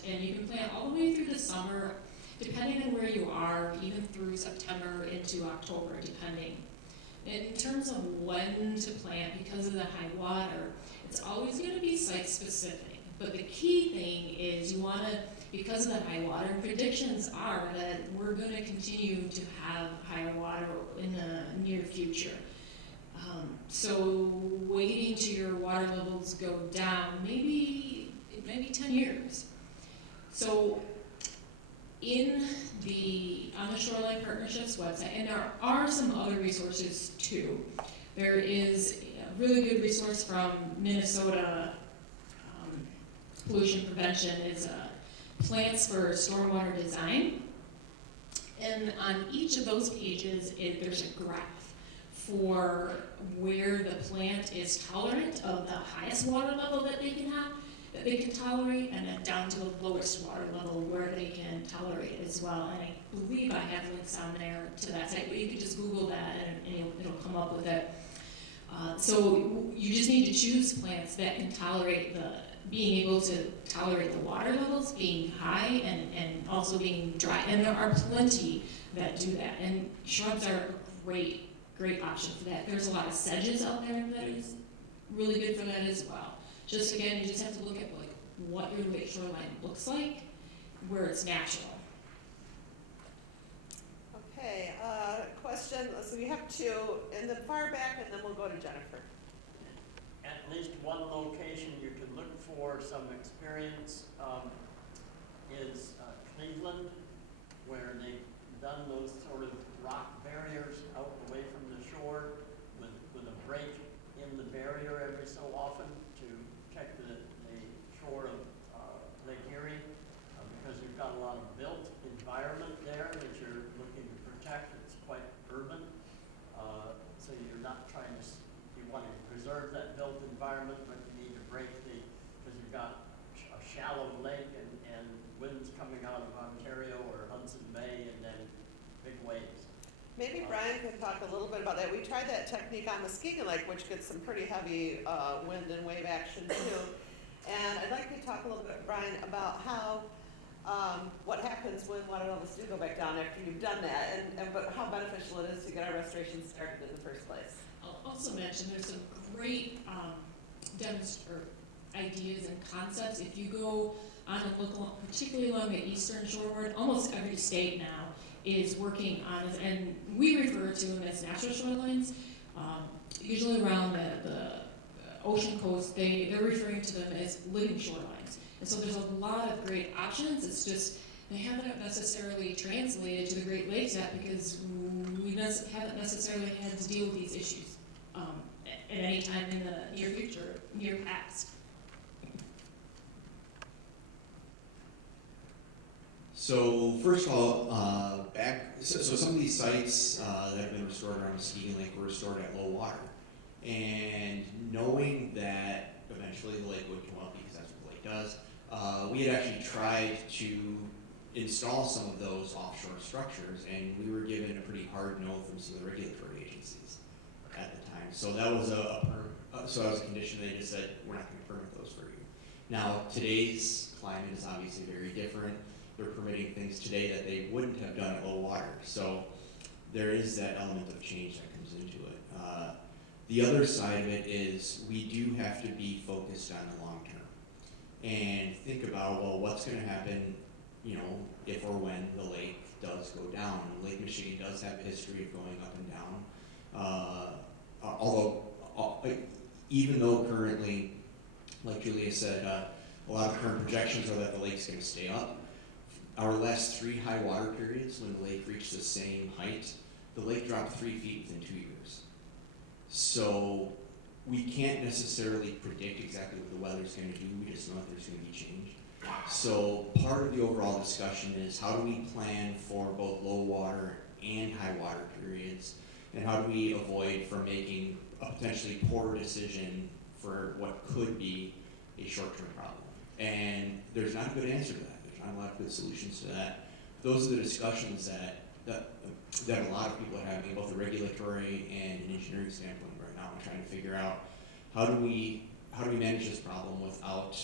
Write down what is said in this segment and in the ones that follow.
plant, and you can plant all the way through the summer, depending on where you are, even through September into October, depending. In terms of when to plant, because of the high water, it's always going to be site specific. But the key thing is you want to, because of the high water, predictions are that we're going to continue to have higher water in the near future. So waiting till your water levels go down, maybe 10 years. So on the Shoreline Partnerships website, and there are some other resources too. There is a really good resource from Minnesota Pollution Prevention is Plants for Stormwater Design. And on each of those pages, there's a graph for where the plant is tolerant of the highest water level that they can have, that they can tolerate, and then down to the lowest water level where they can tolerate as well. And I believe I have links on there to that site, but you can just Google that and it'll come up with it. So you just need to choose plants that can tolerate being able to tolerate the water levels being high and also being dry. And there are plenty that do that. And shrubs are a great option for that. There's a lot of sedges out there that is really good for that as well. Just again, you just have to look at like what your lake shoreline looks like, where it's natural. Okay, question. So we have two in the far back, and then we'll go to Jennifer. At least one location you can look for some experience is Cleveland, where they've done those sort of rock barriers out away from the shore with a break in the barrier every so often to protect the shore of Lake Erie, because you've got a lot of built environment there that you're looking to protect. It's quite urban, so you're not trying to, you want to preserve that built environment, but you need to break because you've got a shallow lake and winds coming out of Ontario or Hudson Bay and then big waves. Maybe Brian could talk a little bit about that. We tried that technique on the skiing lake, which gets some pretty heavy wind and wave action too. And I'd like you to talk a little bit, Brian, about how what happens when water levels do go back down after you've done that, but how beneficial it is to get our restoration started in the first place. I'll also mention there's some great ideas and concepts. If you go on and look, particularly along the eastern shoreward, almost every state now is working on it, and we refer to them as natural shorelines. Usually around the ocean coast, they're referring to them as living shorelines. And so there's a lot of great options. It's just they haven't necessarily translated to the Great Lakes yet because we haven't necessarily had to deal with these issues at any time in the near future, near past. So first of all, so some of these sites that have been restored around Muskegon Lake were restored at low water. And knowing that eventually the lake would come up because that's what the lake does, we had actually tried to install some of those offshore structures, and we were given a pretty hard no from some of the regulatory agencies at the time. So that was a condition. They just said, we're not going to permit those for you. Now, today's climate is obviously very different. They're permitting things today that they wouldn't have done at low water. So there is that element of change that comes into it. The other side of it is we do have to be focused on the long term and think about, well, what's going to happen, if or when the lake does go down. Lake Michigan does have a history of going up and down. Although, even though currently, like Julia said, a lot of current projections are that the lake's going to stay up. Our last 3 high water periods, when the lake reached the same height, the lake dropped 3 feet within 2 years. So we can't necessarily predict exactly what the weather's going to do. We just know that there's going to be change. So part of the overall discussion is how do we plan for both low water and high water periods, and how do we avoid from making a potentially poor decision for what could be a short-term problem. And there's not a good answer to that. There's not a lot of good solutions to that. Those are the discussions that a lot of people are having, both a regulatory and an engineering standpoint right now, and trying to figure out how do we manage this problem without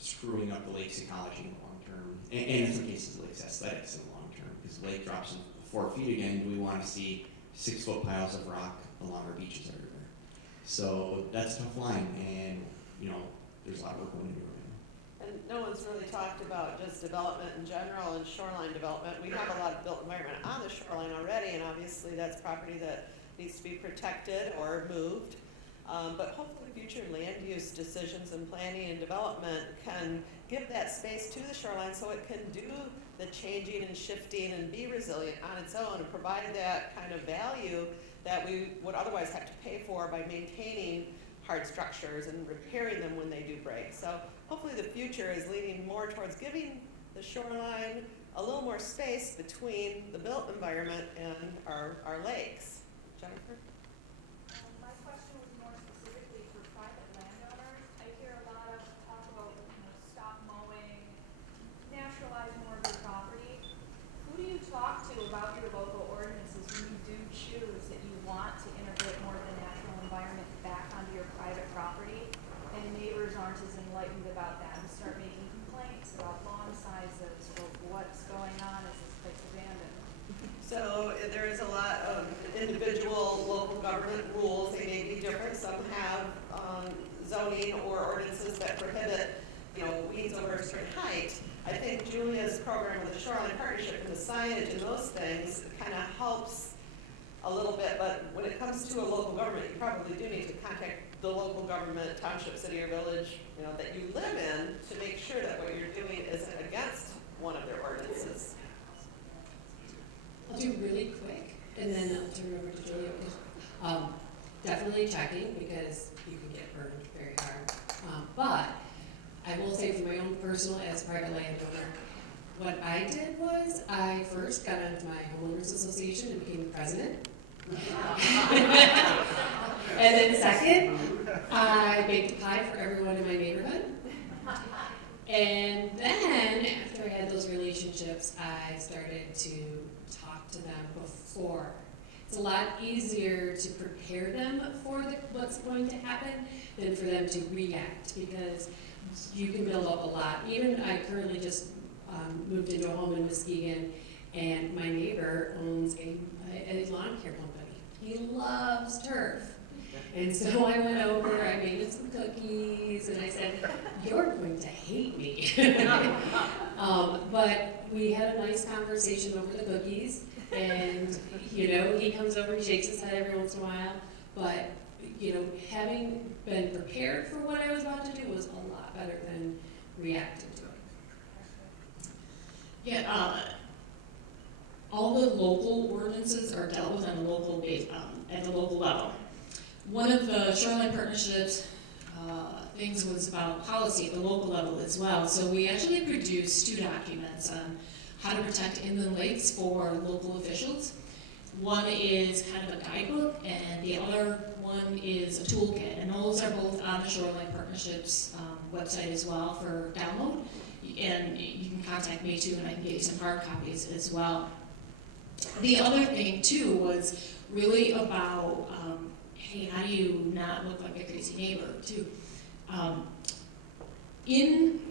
screwing up the lake's ecology in the long and in some cases, lake's aesthetics in the long term, because the lake drops in 4 feet again, do we want to see 6-foot piles of rock along our beaches everywhere? So that's a tough line, and, you know, there's a lot of work going into it. And no one's really talked about just development in general and shoreline development. We have a lot of built environment on the shoreline already, and obviously that's property that needs to be protected or moved. But hopefully future land use decisions and planning and development can give that space to the shoreline so it can do the changing and shifting and be resilient on its own and provide that kind of value that we would otherwise have to pay for by maintaining hard structures and repairing them when they do break. So hopefully the future is leaning more towards giving the shoreline a little more space between the built environment and our lakes. Jennifer? My question was more specifically for private landowners. I hear a lot of talk about, stop mowing, naturalize more of your property. Who do you talk to about your local ordinances when you do choose that you want to integrate more of the natural environment back onto your private property, and neighbors aren't as enlightened about that and start making complaints about lawn sizes or what's going on as this place abandoned? So there is a lot of individual local government rules. They may be different. Some have zoning or ordinances that prohibit, weeds over a certain height. I think Julia's program with the Shoreline Partnership and the signage and those things kind of helps a little bit. But when it comes to a local government, you probably do need to contact the local government, township, city, or village, that you live in to make sure that what you're doing isn't against one of their ordinances. I'll do really quick, and then I'll turn it over to Julia. Definitely checking, because you can get burned very hard. But I will say from my own personal, as private landowner, what I did was I first got into my homeowners association and became the president. And then second, I baked a pie for everyone in my neighborhood. And then, after I had those relationships, I started to talk to them before. It's a lot easier to prepare them for what's going to happen than for them to react, because you can build up a lot. Even I currently just moved into a home in Muskegon, and my neighbor owns a lawn care company. He loves turf. And so I went over, I made him some cookies, and I said, "You're going to hate me." But we had a nice conversation over the cookies, and, he comes over and shakes his head every once in a while. But, having been prepared for what I was about to do was a lot better than reacting to it. Yeah, all the local ordinances are dealt with on a local at the local level. One of the Shoreline Partnerships things was about policy at the local level as well. So we actually produced 2 documents on how to protect inland lakes for local officials. One is kind of a guidebook, and the other one is a toolkit. And those are both on the Shoreline Partnerships website as well for download. And you can contact me too, and I can get you some hard copies as well. The other thing too was really about, hey, how do you not look like a crazy neighbor too?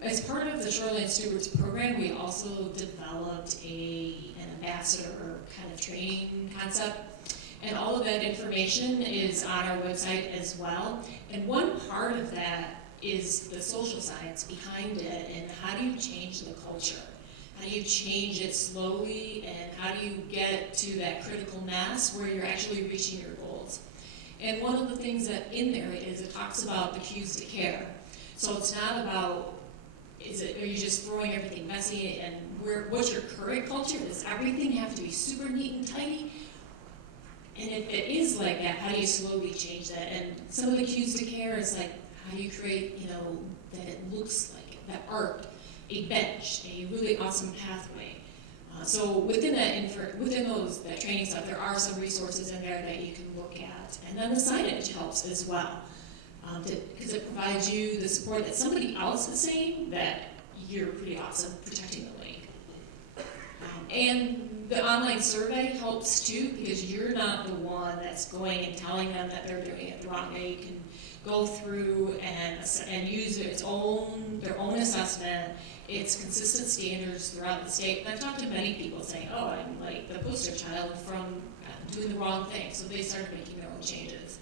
As part of the Shoreline Stewards program, we also developed an ambassador kind of training concept, and all of that information is on our website as well. And one part of that is the social science behind it, and how do you change the culture? How do you change it slowly, and how do you get to that critical mass where you're actually reaching your goals? And one of the things that in there is it talks about the cues to care. So it's not about, are you just throwing everything messy, and what's your current culture? Does everything have to be super neat and tidy? And if it is like that, how do you slowly change that? And some of the cues to care is like, how do you create, that it looks like that art, a bench, a really awesome pathway. So within that training stuff, there are some resources in there that you can look at. And then the signage helps as well, because it provides you the support that somebody else is saying that you're pretty awesome protecting the lake. And the online survey helps too, because you're not the one that's going and telling them that they're doing it the wrong way. You can go through and use their own assessment. It's consistent standards throughout the state. And I've talked to many people saying, oh, I'm like the poster child from doing the wrong thing, so they started making their own changes.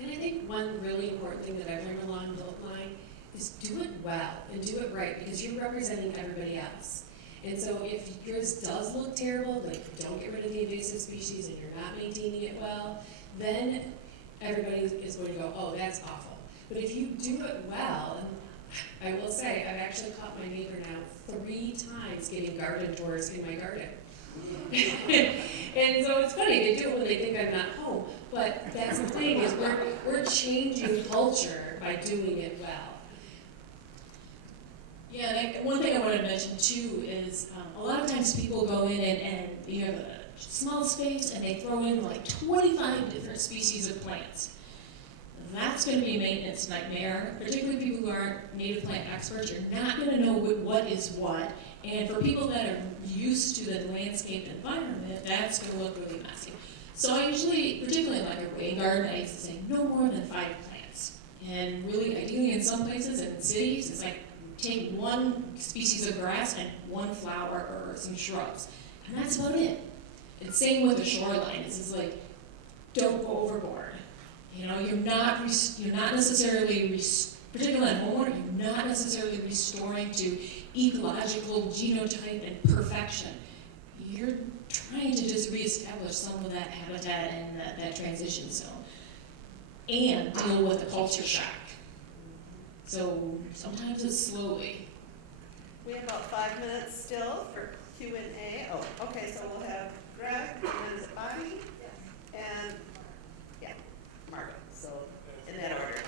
And I think one really important thing that I've learned along the line is do it well and do it right, because you're representing everybody else. And so if yours does look terrible, like don't get rid of the invasive species and you're not maintaining it well, then everybody is going to go, oh, that's awful. But if you do it well, and I will say, I've actually caught my neighbor now 3 times getting garden tours in my garden. And so it's funny, they do it when they think I'm not home, but that's the thing, is we're changing culture by doing it well. Yeah, and one thing I wanted to mention too is a lot of times people go in and you have a small space and they throw in like 25 different species of plants. That's going to be a maintenance nightmare, particularly people who aren't native plant experts. You're not going to know what is what. And for people that are used to the landscaped environment, that's going to look really messy. So I usually, particularly in like a rain garden, I used to say no more than 5 plants. And really, ideally in some places, in cities, it's like take 1 species of grass and 1 flower or some shrubs. And that's about it. It's same with the shoreline. It's just like, don't go overboard. You know, you're not necessarily, particularly at homeowner, you're not necessarily restoring to ecological genotype and perfection. You're trying to just reestablish some of that habitat and that transition zone and deal with the culture shock. So sometimes it's slowly. We have about 5 minutes still for Q&A. Oh, okay, so we'll have Greg, and then Bonnie, and, yeah, Margaret, so in that order.